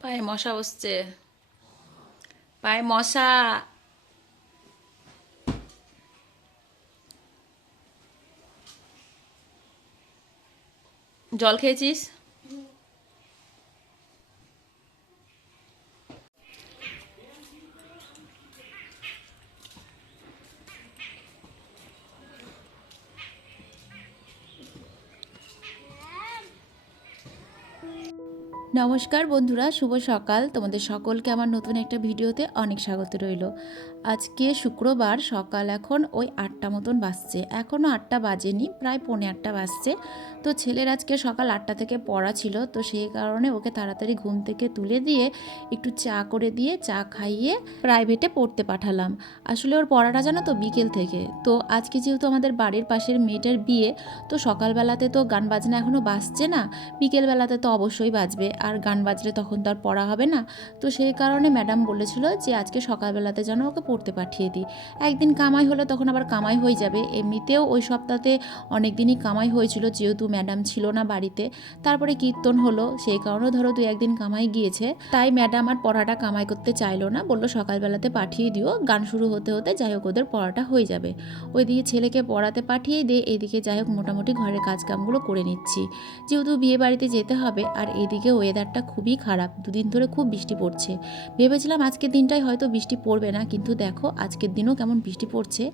পায়ে মশা বসছে। পায়ে মশা। জল খেয়েছিস? নমস্কার বন্ধুরা শুভ সকাল। তোমাদের সকলকে আমার নতুন একটা ভিডিওতে অনেক স্বাগত রইল। আজকে শুক্রবার সকাল এখন ওই আটটা মতন বাজছে। এখনও আটটা বাজেনি, প্রায় পৌনে আটটা বাজছে। তো ছেলের আজকে সকাল আটটা থেকে পড়া ছিল, তো সেই কারণে ওকে তাড়াতাড়ি ঘুম থেকে তুলে দিয়ে একটু চা করে দিয়ে চা খাইয়ে প্রাইভেটে পড়তে পাঠালাম। আসলে ওর পড়াটা জানো তো বিকেল থেকে। তো আজকে যেহেতু আমাদের বাড়ির পাশের মেয়েটার বিয়ে, তো সকালবেলাতে তো গান বাজনা এখনও বাজছে না। বিকেলবেলাতে তো অবশ্যই বাজবে, আর গান বাজলে তখন তো আর পড়া হবে না। তো সেই কারণে ম্যাডাম বলেছিল যে আজকে সকালবেলাতে যেন ওকে পড়তে পাঠিয়ে দিই। একদিন কামাই হলে তখন আবার কামাই হয়ে যাবে। এমনিতেও ওই সপ্তাহে অনেক দিনই কামাই হয়েছিল, যেহেতু ম্যাডাম ছিল না বাড়িতে। তারপরে কীর্তন হলো, সেই কারণে ধরো দু একদিন কামাই গিয়েছে। তাই ম্যাডাম আর পড়াটা কামাই করতে চাইলো না, বলল সকালবেলাতে পাঠিয়ে দিও। গান শুরু হতে হতে যাই হোক ওদের পড়াটা হয়ে যাবে। ওইদিকে ছেলেকে পড়াতে পাঠিয়ে দিয়ে এদিকে যাই হোক মোটামুটি ঘরের কাজকামগুলো করে নিচ্ছি। যেহেতু বিয়ে বাড়িতে যেতে হবে আর এদিকে ওয়েদারটা খুবই খারাপ, দুদিন ধরে খুব বৃষ্টি পড়ছে। ভেবেছিলাম আজকের দিনটাই হয়তো বৃষ্টি পড়বে না, কিন্তু দেখো, আজকের দিনও কেমন বৃষ্টি পড়ছে।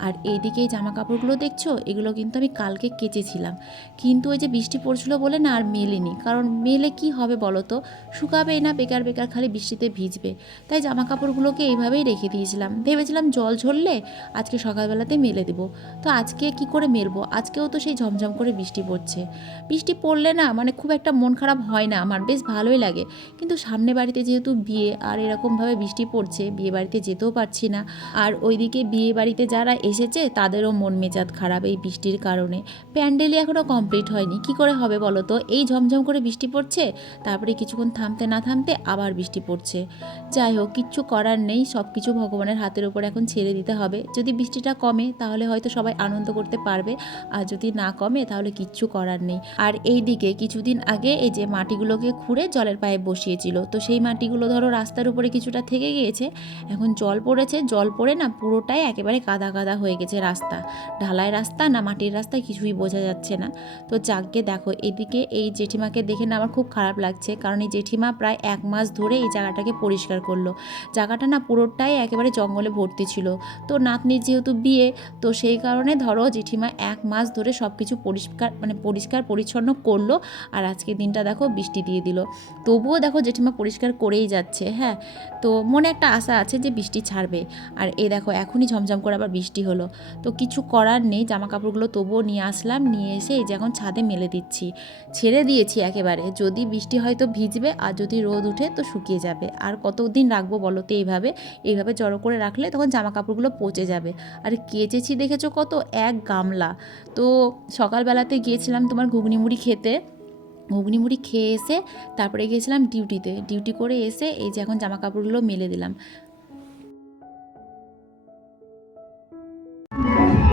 আর এইদিকে এই জামা কাপড়গুলো দেখছ? এগুলো কিন্তু আমি কালকে কেচেছিলাম। কিন্তু ওই যে বৃষ্টি পড়ছিল বলে না আর মেলেনি। কারণ মেলে কি হবে বলো তো? শুকাবেই না, বেকার বেকার খালি বৃষ্টিতে ভিজবে। তাই জামা কাপড়গুলোকে এইভাবেই রেখে দিয়েছিলাম। ভেবেছিলাম জল ঝরলে আজকে সকালবেলাতে মেলে দেবো। তো আজকে কি করে মেলবো? আজকেও তো সেই ঝমঝম করে বৃষ্টি পড়ছে। বৃষ্টি পড়লে না মানে খুব একটা মন খারাপ হয় না আমার, বেশ ভালোই লাগে। কিন্তু সামনে বাড়িতে যেহেতু বিয়ে আর এরকমভাবে বৃষ্টি পড়ছে, বিয়ে বাড়িতে যেতেও পারছি না। আর ওইদিকে বিয়ে বাড়িতে যারা এসেছে, তাদেরও মন মেজাজ খারাপ এই বৃষ্টির কারণে। প্যান্ডেলই এখনও কমপ্লিট হয়নি। কি করে হবে বলো তো? এই ঝমঝম করে বৃষ্টি পড়ছে, তারপরে কিছুক্ষণ থামতে না থামতে আবার বৃষ্টি পড়ছে। যাই হোক, কিচ্ছু করার নেই। সব কিছু ভগবানের হাতের উপর এখন ছেড়ে দিতে হবে। যদি বৃষ্টিটা কমে, তাহলে হয়তো সবাই আনন্দ করতে পারবে। আর যদি না কমে, তাহলে কিচ্ছু করার নেই। আর এই দিকে কিছুদিন আগে এই যে মাটিগুলোকে খুঁড়ে জলের পায়ে বসিয়েছিল, তো সেই মাটিগুলো ধরো রাস্তার উপরে কিছুটা থেকে গিয়েছে। এখন জল পড়েছে, জল পড়ে না পুরোটাই একেবারে কাদা কাদা হয়ে গেছে রাস্তা। ঢালাই রাস্তা না মাটির রাস্তা কিছুই বোঝা যাচ্ছে না। তো যাককে দেখো, এদিকে এই জেঠিমাকে দেখে না আমার খুব খারাপ লাগছে, কারণ এই জেঠিমা প্রায় এক মাস ধরে এই জায়গাটাকে পরিষ্কার করল। জায়গাটা না পুরোটাই একেবারে জঙ্গলে ভর্তি ছিল। তো নাতনির যেহেতু বিয়ে, তো সেই কারণে ধরো জেঠিমা এক মাস ধরে সব কিছু পরিষ্কার মানে পরিষ্কার পরিচ্ছন্ন করল আর আজকের দিনটা দেখো বৃষ্টি দিয়ে দিল। তবুও দেখো জেঠিমা পরিষ্কার করেই যাচ্ছে হ্যাঁ? তো মনে একটা আশা আছে যে বৃষ্টি ছাড়বে। আর এ দেখো, এখনই ঝমঝম করে আবার বৃষ্টি হলো। তো কিছু করার নেই জামা কাপড়গুলো তবুও নিয়ে আসলাম, নিয়ে এসে এই যে এখন ছাদে মেলে দিচ্ছি। ছেড়ে দিয়েছি একেবারে, যদি বৃষ্টি হয়তো ভিজবে, আর যদি রোদ উঠে তো শুকিয়ে যাবে। আর কতদিন রাখব বলো তো এইভাবে? এইভাবে জড়ো করে রাখলে তখন জামা কাপড়গুলো পচে যাবে। আর কেচেছি দেখেছ কত? এক গামলা। তো সকালবেলাতে গিয়েছিলাম তোমার ঘুগনি মুড়ি খেতে। ঘুগনি মুড়ি খেয়ে এসে তারপরে গিয়েছিলাম ডিউটিতে। ডিউটি করে এসে এই যে এখন জামা কাপড়গুলো মেলে দিলাম। you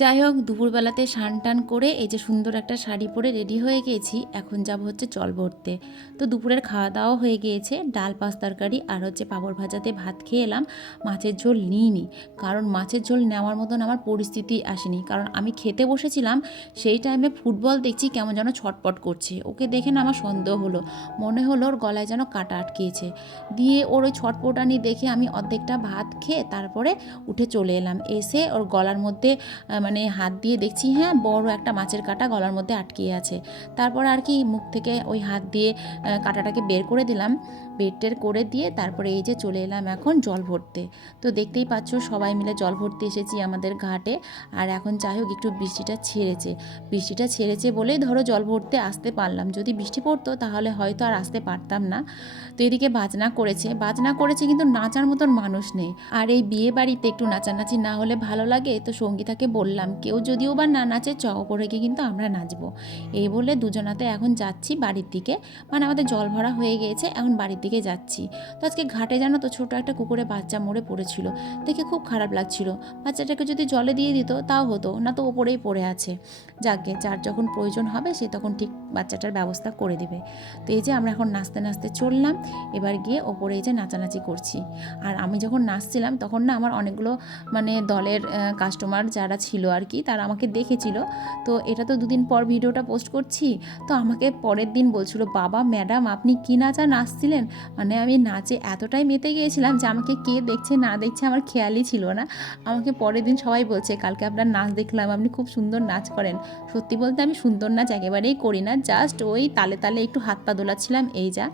যাই হোক, দুপুরবেলাতে স্নান টান করে এই যে সুন্দর একটা শাড়ি পরে রেডি হয়ে গিয়েছি এখন যাব হচ্ছে জল ভরতে। তো দুপুরের খাওয়া দাওয়া হয়ে গিয়েছে। ডাল, পাঁচ তরকারি আর হচ্ছে পাঁপড় ভাজাতে ভাত খেয়ে এলাম। মাছের ঝোল নিইনি। কারণ মাছের ঝোল নেওয়ার মতন আমার পরিস্থিতি আসেনি। কারণ আমি খেতে বসেছিলাম, সেই টাইমে ফুটবল দেখছি কেমন যেন ছটপট করছে। ওকে দেখে না আমার সন্দেহ হলো। মনে হলো ওর গলায় যেন কাটা আটকেছে দিয়ে ওর ওই ছটপটানি দেখে আমি অর্ধেকটা ভাত খেয়ে তারপরে উঠে চলে এলাম। এসে ওর গলার মধ্যে মানে হাত দিয়ে দেখছি হ্যাঁ বড় একটা মাছের কাঁটা গলার মধ্যে আটকে আছে। তারপর আর কি মুখ থেকে ওই হাত দিয়ে কাঁটাটাকে বের করে দিলাম। বের টের করে দিয়ে তারপরে এই যে চলে এলাম এখন জল ভরতে। তো দেখতেই পাচ্ছ, সবাই মিলে জল ভরতে এসেছি আমাদের ঘাটে। আর এখন যাই হোক, একটু বৃষ্টিটা ছেড়েছে। বৃষ্টিটা ছেড়েছে বলেই ধরো জল ভরতে আসতে পারলাম। যদি বৃষ্টি পড়তো তাহলে হয়তো আর আসতে পারতাম না। তো এদিকে বাজনা করেছে। বাজনা করেছে কিন্তু নাচার মতন মানুষ নেই। আর এই বিয়ে বাড়িতে একটু নাচানাচি না হলে ভালো লাগে? তো সঙ্গীতাকে বললাম বললাম, কেউ যদিও বা না নাচে, চ গিয়ে কিন্তু আমরা নাচবো। এই বলে দুজনাতে এখন যাচ্ছি বাড়ির দিকে। মানে আমাদের জল ভরা হয়ে গিয়েছে, এখন বাড়ির দিকে যাচ্ছি। তো আজকে ঘাটে জানো তো ছোটো একটা কুকুরে বাচ্চা মরে পড়েছিল। দেখে খুব খারাপ লাগছিল। বাচ্চাটাকে যদি জলে দিয়ে দিত, তাও হতো, না তো ওপরেই পড়ে আছে। যাকে, যার যখন প্রয়োজন হবে, সে তখন ঠিক বাচ্চাটার ব্যবস্থা করে দেবে। তো এই যে আমরা এখন নাচতে নাচতে চললাম। এবার গিয়ে ওপরে এই যে নাচানাচি করছি। আর আমি যখন নাচছিলাম, তখন না আমার অনেকগুলো মানে দলের কাস্টমার যারা ছিল আর কি, তারা আমাকে দেখেছিল। তো এটা তো দুদিন পর ভিডিওটা পোস্ট করছি। তো আমাকে পরের দিন বলছিল, বাবা, ম্যাডাম, আপনি কী নাচা নাচছিলেন? মানে আমি নাচে এতটাই মেতে গিয়েছিলাম যে আমাকে কে দেখছে না দেখছে আমার খেয়ালই ছিল না। আমাকে পরের দিন সবাই বলছে, কালকে আপনার নাচ দেখলাম, আপনি খুব সুন্দর নাচ করেন। সত্যি বলতে আমি সুন্দর নাচ একেবারেই করি না, জাস্ট ওই তালে তালে একটু হাত পা দোলাচ্ছিলাম, এই যা।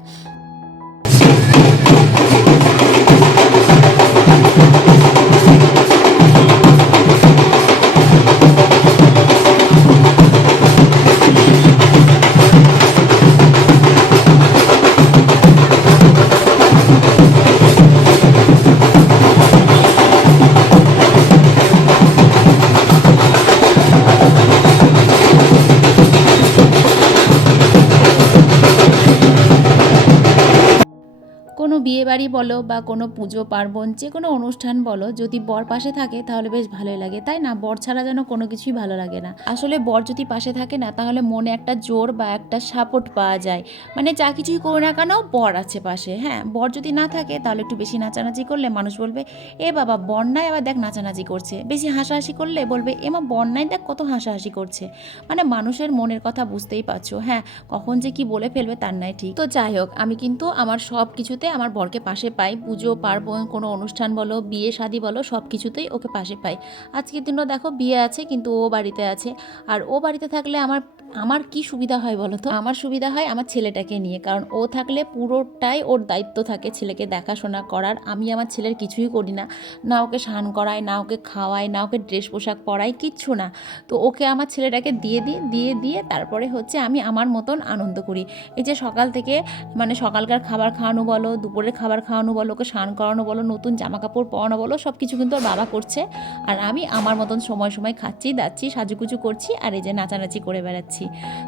বলো বা কোনো পুজো, পার্বণ, যে কোনো অনুষ্ঠান বলো, যদি বর পাশে থাকে তাহলে বেশ ভালোই লাগে, তাই না? বর ছাড়া যেন কোনো কিছুই ভালো লাগে না। আসলে বর যদি পাশে থাকে না, তাহলে মনে একটা জোর বা একটা সাপোর্ট পাওয়া যায়। মানে যা কিছুই করো না কেন, বর আছে পাশে হ্যাঁ? বর যদি না থাকে, তাহলে একটু বেশি নাচানাচি করলে মানুষ বলবে, এ বাবা, বর নাই, আবার দেখ নাচানাচি করছে। বেশি হাসাহাসি করলে বলবে এমা বর নাই, দেখ কত হাসাহাসি করছে। মানে মানুষের মনের কথা বুঝতেই পারছ হ্যাঁ? কখন যে কি বলে ফেলবে তার নাই ঠিক। তো যাই হোক, আমি কিন্তু আমার সব কিছুতে আমার বরকে পাশে পাই, পুজো, পার্বণ, কোনো অনুষ্ঠান বলো, বিয়ে, শাদি বলো, সব কিছুতেই ওকে পাশে পাই। আজকের দিনও দেখো বিয়ে আছে, কিন্তু ও বাড়িতে আছে। আর ও বাড়িতে থাকলে আমার আমার কি সুবিধা হয় বলো তো? আমার সুবিধা হয় আমার ছেলেটাকে নিয়ে, কারণ ও থাকলে পুরোটাই ওর দায়িত্ব থাকে ছেলেকে দেখাশোনা করার। আমি আমার ছেলের কিছুই করি না। না ওকে স্নান করাই, না ওকে খাওয়াই, না ওকে ড্রেস পোশাক পরাই, কিচ্ছু না। তো ওকে আমার ছেলেটাকে দিয়ে দিই, দিয়ে দিয়ে তারপরে হচ্ছে আমি আমার মতন আনন্দ করি। এই যে সকাল থেকে মানে সকালকার খাবার খাওয়ানো বলো, দুপুরের খাবার খাওয়ানো বলো, ওকে স্নান করানো বলো, নতুন জামা কাপড় পরানো বলো সব কিছু কিন্তু ওর বাবা করছে। আর আমি আমার মতন সময় সময় খাচ্ছি, দাচ্ছি সাজুকুচু করছি, আর এই যে নাচানাচি করে বেড়াচ্ছি।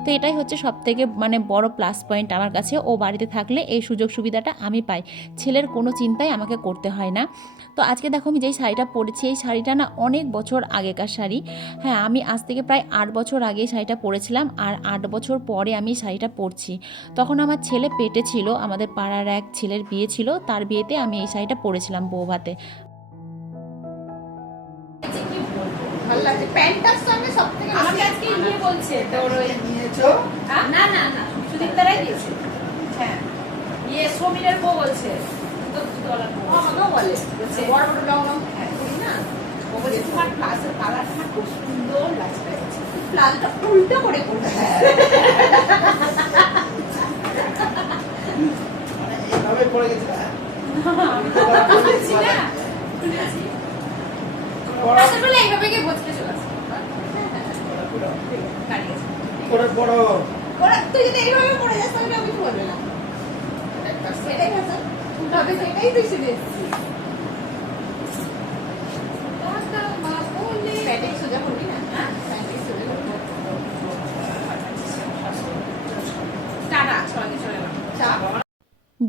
তো এটাই হচ্ছে সব থেকে মানে বড় প্লাস পয়েন্ট আমার কাছে। ও বাড়িতে থাকলে এই সুযোগ সুবিধাটা আমি পাই। ছেলের কোনো চিন্তাই আমাকে করতে হয় না। তো আজকে দেখো আমি যেই শাড়িটা পরেছি, এই শাড়িটা না অনেক বছর আগেকার শাড়ি। হ্যাঁ আমি আজ থেকে প্রায় আট বছর আগে এই শাড়িটা পরেছিলাম আর আট বছর পরে আমি এই শাড়িটা পরছি। তখন আমার ছেলে পেটে ছিল, আমাদের পাড়ার এক ছেলের বিয়ে ছিল, তার বিয়েতে আমি এই শাড়িটা পরেছিলাম বৌভাতে। ভালো লাগছে প্যান্টটার সঙ্গে সব থেকে আমাকে আজকে ইয়ে বলছে তোর ওই নিয়েছো? না না না সুদীপ তারাই দিয়েছে। হ্যাঁ। ইয়ে সমীরের বউ বলছে। তো ডলার আমাকেও বলে। বলছে বড় বড় লং লং না? ও বলছে তোমার প্লাজের কালারটা খুব সুন্দর লাগছে। প্লাজটা উল্টো করে পড়ে? না। তুই যদি এইভাবে পড়ে যাস তাহলে আমি কিছু বলবে না। সেটাই ভাষা সেটাই তুই শিখে এসেছিস প্যাটিং সোজা করবি না হ্যাঁ প্যাটিং সোজা করবি টাটা সবাইকে চলে এলাম চা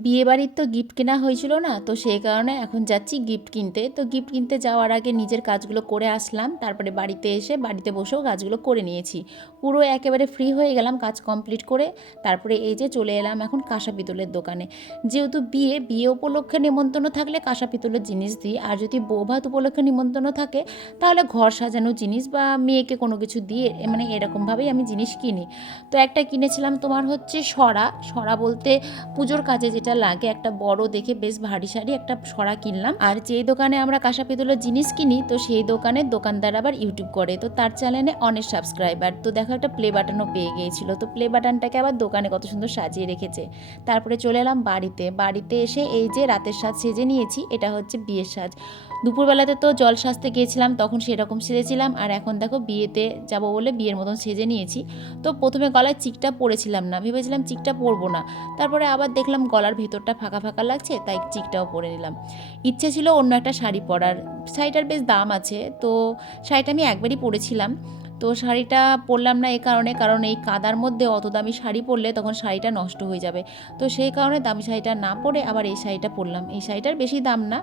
বিয়ে বাড়ির তো গিফট কেনা হয়েছিল না, তো সেই কারণে এখন যাচ্ছি গিফট কিনতে। তো গিফট কিনতে যাওয়ার আগে নিজের কাজগুলো করে আসলাম, তারপরে বাড়িতে এসে বাড়িতে বসেও কাজগুলো করে নিয়েছি। পুরো একেবারে ফ্রি হয়ে গেলাম কাজ কমপ্লিট করে, তারপরে এই যে চলে এলাম এখন কাঁসা পিতলের দোকানে। যেহেতু বিয়ে বিয়ে উপলক্ষে নিমন্ত্রণ থাকলে কাঁসা পিতলের জিনিস দিই, আর যদি বৌভাত উপলক্ষে নিমন্ত্রণ থাকে, তাহলে ঘর সাজানো জিনিস বা মেয়েকে কোনো কিছু দিয়ে মানে এরকমভাবেই আমি জিনিস কিনি। তো একটা কিনেছিলাম তোমার হচ্ছে সরা সরা বলতে পুজোর কাজে যেটা লাগে, একটা বড় দেখে বেশ ভারী সারি একটা সরা কিনলাম। আর যেই দোকানে আমরা কাঁসা পিতলের জিনিস কিনি, তো সেই দোকানের দোকানদার আবার ইউটিউব করে। তো তার চ্যানেলে অনেক সাবস্ক্রাইবার তো দেখো একটা প্লে বাটনও পেয়ে গিয়েছিল। তো প্লে বাটনটাকে আবার দোকানে কত সুন্দর সাজিয়ে রেখেছে। তারপরে চলে এলাম বাড়িতে। বাড়িতে এসে এই যে রাতের সাজ সেজে নিয়েছি, এটা হচ্ছে বিয়ের সাজ। দুপুরবেলাতে তো জল সাজতে গিয়েছিলাম, তখন সেরকম সেজেছিলাম। আর এখন দেখো বিয়েতে যাব বলে বিয়ের মতন সেজে নিয়েছি। তো প্রথমে গলায় চিকটা পরেছিলাম না। ভেবেছিলাম চিকটা পরবো না। তারপরে আবার দেখলাম গলার ভেতরটা ফাঁকা ফাঁকা লাগছে, তাই চিকটাও পরে নিলাম। ইচ্ছে ছিল অন্য একটা শাড়ি পরার। শাড়িটার বেশ দাম আছে, তো শাড়িটা আমি একবারই পরেছিলাম। তো শাড়িটা পরলাম না এ কারণে, কারণ এই কাদার মধ্যে অত দামি শাড়ি পরলে তখন শাড়িটা নষ্ট হয়ে যাবে। তো সেই কারণে দামি শাড়িটা না পরে আবার এই শাড়িটা পরলাম। এই শাড়িটার বেশি দাম না,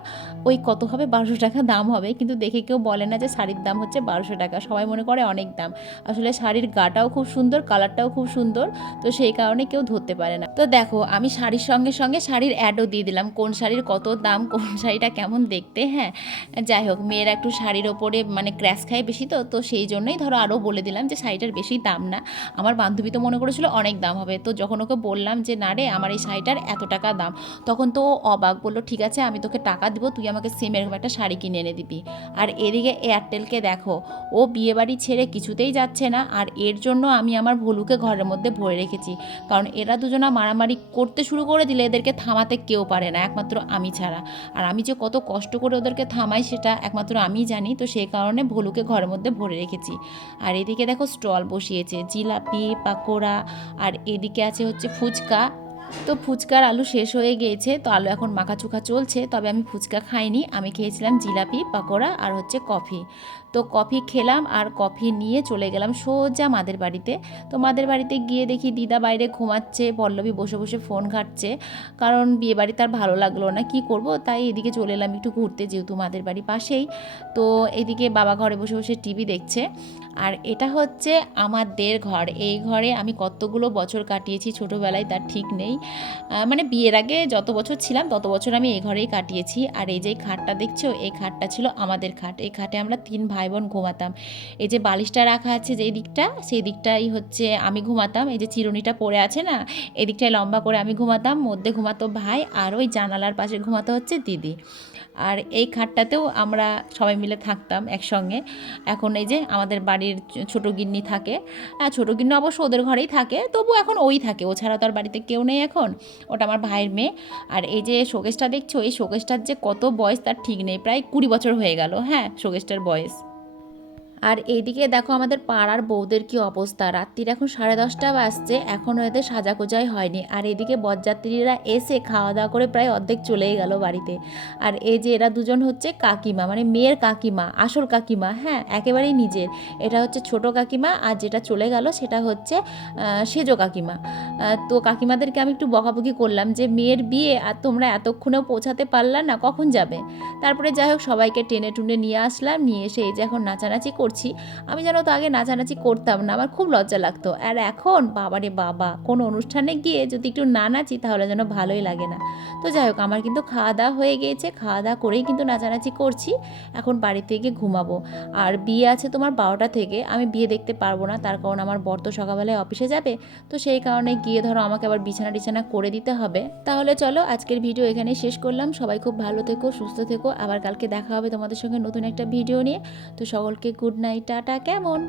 ওই কত হবে? বারোশো টাকা দাম হবে। কিন্তু দেখে কেউ বলে না যে শাড়ির দাম হচ্ছে বারোশো টাকা। সবাই মনে করে অনেক দাম। আসলে শাড়ির গাটাও খুব সুন্দর, কালারটাও খুব সুন্দর। তো সেই কারণে কেউ ধরতে পারে না। তো দেখো, আমি শাড়ির সঙ্গে সঙ্গে শাড়ির অ্যাডও দিয়ে দিলাম। কোন শাড়ির কত দাম, কোন শাড়িটা কেমন দেখতে হ্যাঁ? যাই হোক, মেয়েরা একটু শাড়ির ওপরে মানে ক্র্যাশ খায় বেশি তো। তো সেই জন্যই ধরো আরও বলে দিলাম যে শাড়িটার বেশি দাম না। আমার বান্ধবী তো মনে করেছিল অনেক দাম হবে। তো যখন ওকে বললাম যে, না রে, আমার এই শাড়িটার এত টাকা দাম। তখন তো ও অবাক বলল, ঠিক আছে, আমি তোকে টাকা দিব, তুই আমাকে সেম এরকম একটা শাড়ি কিনে এনে দিবি। আর এদিকে এয়ারটেলকে দেখো, ও বিয়েবাড়ি ছেড়ে কিছুতেই যাচ্ছে না। আর এর জন্য আমি আমার ভলুকে ঘরের মধ্যে ভরে রেখেছি। কারণ এরা দুজনা মারামারি করতে শুরু করে দিলে এদেরকে থামাতে কেউ পারে না, একমাত্র আমি ছাড়া। আর আমি যে কত কষ্ট করে ওদেরকে থামাই, সেটা একমাত্র আমি জানি। তো সেই কারণে ভলুকে ঘরের মধ্যে ভরে রেখেছি। আর এদিকে দেখো স্টল বসিয়েছে, জিলাপি, পাকোড়া, আর এদিকে আছে হচ্ছে ফুচকা। তো ফুচকার আলু শেষ হয়ে গিয়েছে, তো আলু এখন মাখাচুখা চলছে, তবে আমি ফুচকা খাইনি, আমি খেয়েছিলাম জিলাপি, পাকোড়া আর হচ্ছে কফি। তো কফি খেলাম আর কফি নিয়ে চলে গেলাম সোজা মাদের বাড়িতে। তো মাদের বাড়িতে গিয়ে দেখি দিদা বাইরে ঘুমাচ্ছে, পল্লবী বসে বসে ফোন ঘাটছে। কারণ বিয়ে বাড়ি তার ভালো লাগল না, কি করব? তাই এদিকে চলে এলাম একটু ঘুরতে যেহেতু মাদের বাড়ি পাশেই। তো এদিকে বাবা ঘরে বসে বসে টিভি দেখছে। আর এটা হচ্ছে আমাদের ঘর। এই ঘরে আমি কতগুলো বছর কাটিয়েছি, ছোটোবেলায় তার ঠিক নেই। মানে বিয়ের আগে যত বছর ছিলাম, তত বছর আমি এই ঘরেই কাটিয়েছি। আর এই যে খাটটা দেখছ, এই খাটটা ছিল আমাদের খাট। এই খাটে আমরা তিন ভাই বোন ঘুমাতাম। এই যে বালিশটা রাখা আছে যেই দিকটা সেই দিকটাই হচ্ছে আমি ঘুমাতাম। এই যে চিরুনিটা পড়ে আছে না, এই দিকটায় লম্বা করে আমি ঘুমাতাম। মধ্যে ঘুমাতো ভাই আর ওই জানালার পাশে ঘুমাতো হচ্ছে দিদি। আর এই খাটটাতেও আমরা সবাই মিলে থাকতাম একসঙ্গে। এখন এই যে আমাদের বাড়ির ছোট গিন্নি থাকে। ছোটো গিন্নি অবশ্য ওদের ঘরেই থাকে তবু এখন ওই থাকে। ও ছাড়া তো আর বাড়িতে কেউ নেই এখন। ওটা আমার ভাইয়ের মেয়ে। আর এই যে শোকেসটা দেখছ, এই শোকেসটার যে কত বয়স তার ঠিক নেই। প্রায় কুড়ি বছর হয়ে গেল হ্যাঁ শোকেসটার বয়স। আর এইদিকে দেখো আমাদের পাড়ার বউদের কি অবস্থা। রাত্রির এখন সাড়ে দশটা বাজছে এখনও এদের সাজাগোজাই হয়নি। আর এদিকে বরযাত্রীরা এসে খাওয়া দাওয়া করে প্রায় অর্ধেক চলেই গেল বাড়িতে। আর এই যে এরা দুজন হচ্ছে কাকিমা মানে মেয়ের কাকিমা, আসল কাকিমা হ্যাঁ একেবারেই নিজের। এটা হচ্ছে ছোট কাকিমা আর যেটা চলে গেল সেটা হচ্ছে সেজো কাকিমা। তো কাকিমাদেরকে আমি একটু বকাবকি করলাম যে মেয়ের বিয়ে আর তোমরা এতক্ষণেও পৌঁছাতে পারলা না, কখন যাবে? তারপরে যাই হোক, সবাইকে টেনে টুনে নিয়ে আসলাম, নিয়ে এসে এই যে এখন নাচানাচি করছি আমি যেন তো আগে নাচানাচি করতাম না, আমার খুব লজ্জা লাগতো। আর এখন, বাবারে বাবা, কোনো অনুষ্ঠানে গিয়ে যদি একটু না নাচি তাহলে যেন ভালোই লাগে না। তো যাই হোক, আমার কিন্তু খাওয়া দাওয়া হয়ে গিয়েছে, খাওয়া দাওয়া করেই কিন্তু নাচানাচি করছি। এখন বাড়িতে গিয়ে ঘুমাবো। আর বিয়ে আছে তোমার বারোটা থেকে, আমি বিয়ে দেখতে পারব না, তার কারণ আমার বর তো সকালবেলায় অফিসে যাবে। তো সেই কারণে গিয়ে ধরো আমাকে আবার বিছানা টিছানা করে দিতে হবে। তাহলে চলো, আজকের ভিডিও এখানেই শেষ করলাম। সবাই খুব ভালো থেকো, সুস্থ থেকো। আবার কালকে দেখা হবে তোমাদের সঙ্গে নতুন একটা ভিডিও নিয়ে। তো সকলকে গুড নাইট টাটা কেমন?